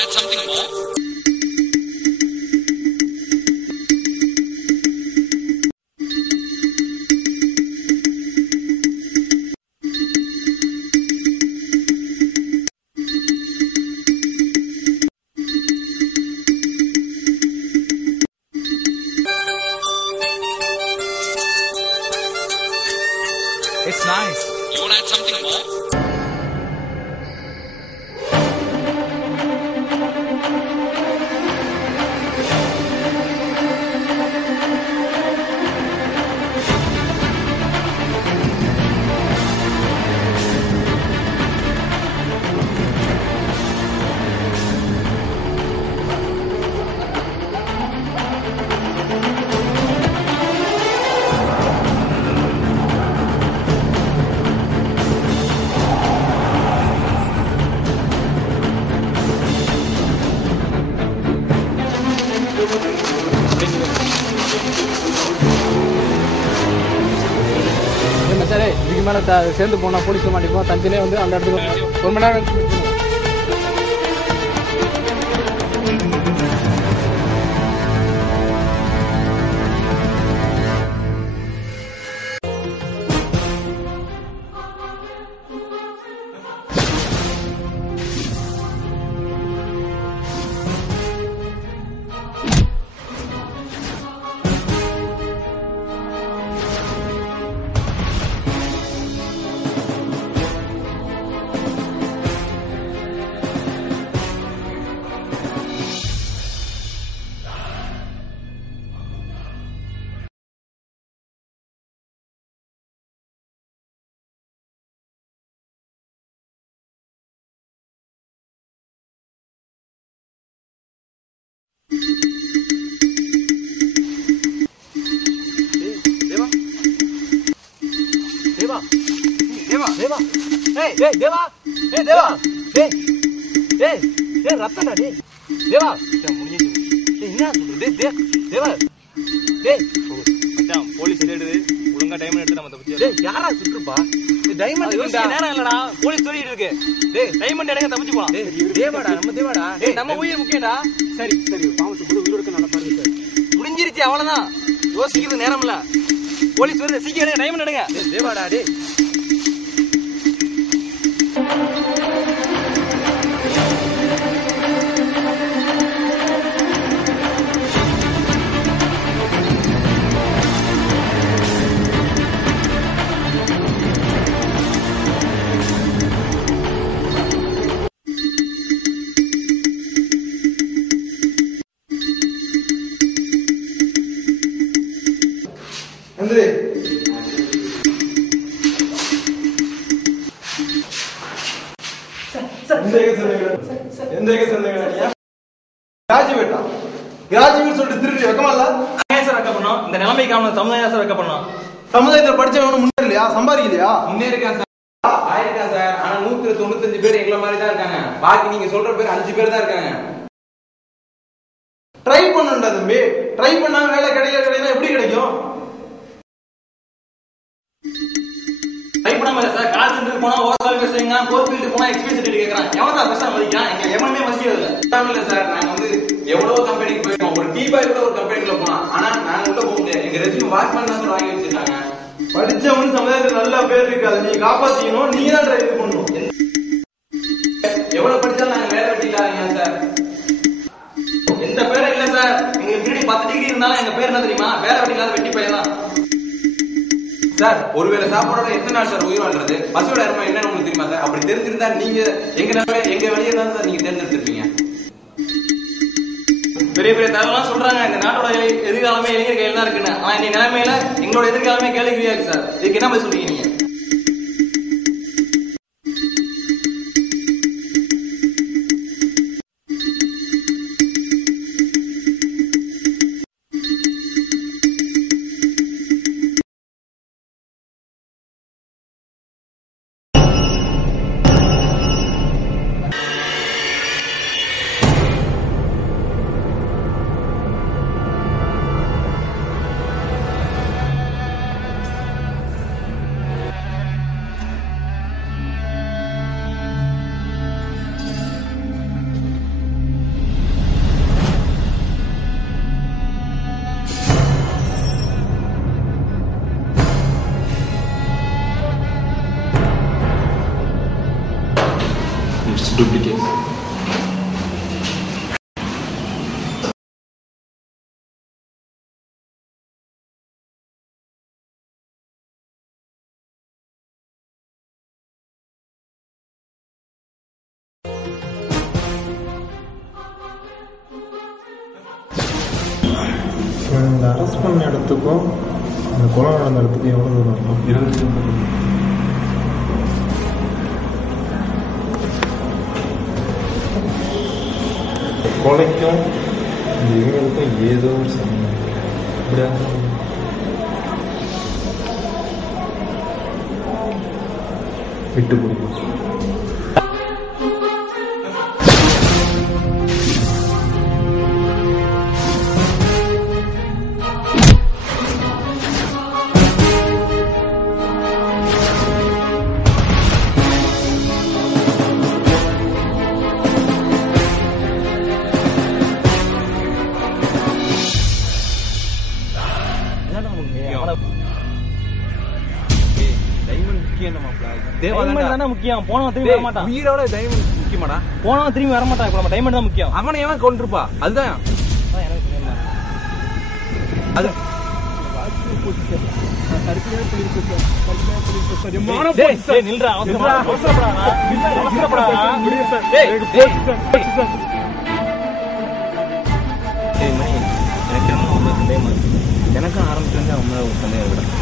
to add something more? It's nice. You want to add something more? சரி இதுக்கு மேலே சேர்ந்து போனால் போலீஸில் மாட்டிப்போம் தஞ்சிலே வந்து அந்த இடத்துக்கு ஒரு மணி நேரம் போலீஸ் ஒழுங்கா டைமண்ட் எடுத்து நம்ம யாரா சுற்றுப்பா டைமண்ட் நேரம் இல்லடா போலீஸ் சொல்லிட்டு இருக்கு டைமண்ட் எடுங்க தப்பிச்சு போலாம் தேவாடா நம்ம தேவாடா நம்ம உயிர் முக்கியம்டா சரி உயிரோட நல்லா பாருங்க சார் முடிஞ்சிருச்சு அவ்வளவுதான் யோசிக்கிறது நேரம் இல்ல போலீஸ் வருது சீக்கிரம் எடுங்க டைமண்ட் எடுங்க தேவாடா டே Andre. கிராஜுவேட் சொல்லிட்டு திருடி வைக்கமா இல்ல சார் வைக்க பண்ணோம் இந்த நிலைமைக்கு அவன சமுதாயம் சார் வைக்க பண்ணோம் சமுதாயத்துல படிச்சவனும் முன்னேறலையா சம்பாதிக்கலையா முன்னேறிருக்கான் சார் ஆயிருக்கான் சார் ஆனா 195 பேர் எங்களை மாதிரி தான் இருக்காங்க பாக்கி நீங்க சொல்ற பேர் 5 பேர் தான் இருக்காங்க ட்ரை பண்ணுடா தம்பி ட்ரை பண்ணாம வேலை கிடைக்கலனா எப்படி கிடைக்கும் ட்ரை பண்ணாம இல்ல சார் கால் சென்டருக்கு போனா ஓவர் பேசுறீங்க கோர்ஃபீல்ட் போனா எக்ஸ்பீரியன்ஸ் சர்டிஃபிகேட் கேக்குறான் எவன் சார் பெருசா மதிக்கிறான் எங்க எவனுமே மதிக்கிறது இல்ல சார் நாங்க வந்து எவ்வளவு கம்பெனிக்கு போயிருக்கோம் ஒரு டீ பாய் கூட ஒரு கம்பெனிக்குள்ள போனோம் ஆனா நாங்க உள்ள போக முடியாது எங்க ரெஸ்யூம் வாட்ச்மேன் தான் சார் வாங்கி வச்சிருக்காங்க படிச்சவனு சமுதாயத்துல நல்ல பேர் இருக்கு அதை நீங்க காப்பாத்திக்கணும் நீங்க தான் ட்ரை பண்ணணும் எவ்வளவு படிச்சாலும் நாங்க வேலை வெட்டி இல்லாதீங்க சார் எந்த பேரும் இல்ல சார் எங்க பின்னாடி 10 டிகிரி இருந்தாலும் எங்க பேர் என்ன தெரியுமா வேலை வெட்டி இல்லாத வெட்டி பையன் தான் சார் ஒருவேளை சாப்பாடோட எத்தனை நாள் சார் உயிர் வாழ்றது பசியோட அருமை என்னன்னு உங்களுக்கு தெரியுமா சார் அப்படி தெரிஞ்சிருந்தா நீங்க எங்க வழியை தான் சார் நீங்க தேர்ந்தெடுத்திருப்பீங்க பெரிய பெரிய தகவலாம் சொல்றாங்க இந்த நாட்டோட எதிர்காலமே இளைஞர் கையில் தான் இருக்குன்னு ஆனா இந்த நிலைமையில எங்களோட எதிர்காலமே கேள்விக்குறியா இருக்கு சார் இதுக்கு என்ன போய் சொல்றீங்க நீங்க டூப்ளிகேட். இந்த அரெஸ்ட் பண்ண இடத்துக்கும் அந்த கொலை நடந்த இடத்துக்கும் எவ்வளோ தூரம் இருக்கும்? 20 கிலோமீட்டர். கொலைக்கும் இந்த இவங்களுக்கும் ஏதோ ஒரு சம்பந்தம் இப்படியா? விட்டு கொடுக்கும். முக்கியம் போனவன் திரும்பி வர மாட்டான். உயிரோட டைமண்ட் முக்கியமாடா. போனவன் திரும்பி வர மாட்டான். இப்ப நம்ம டைமண்ட் தான் முக்கியம். அவனை எவன் கொண்டிருப்பா? அதுதான் எனக்கு தெரியுமா அது நில்றா அவசரப்படாதா. எனக்கும் ஆரம்பிச்சு வந்து அவங்க சந்தேகம்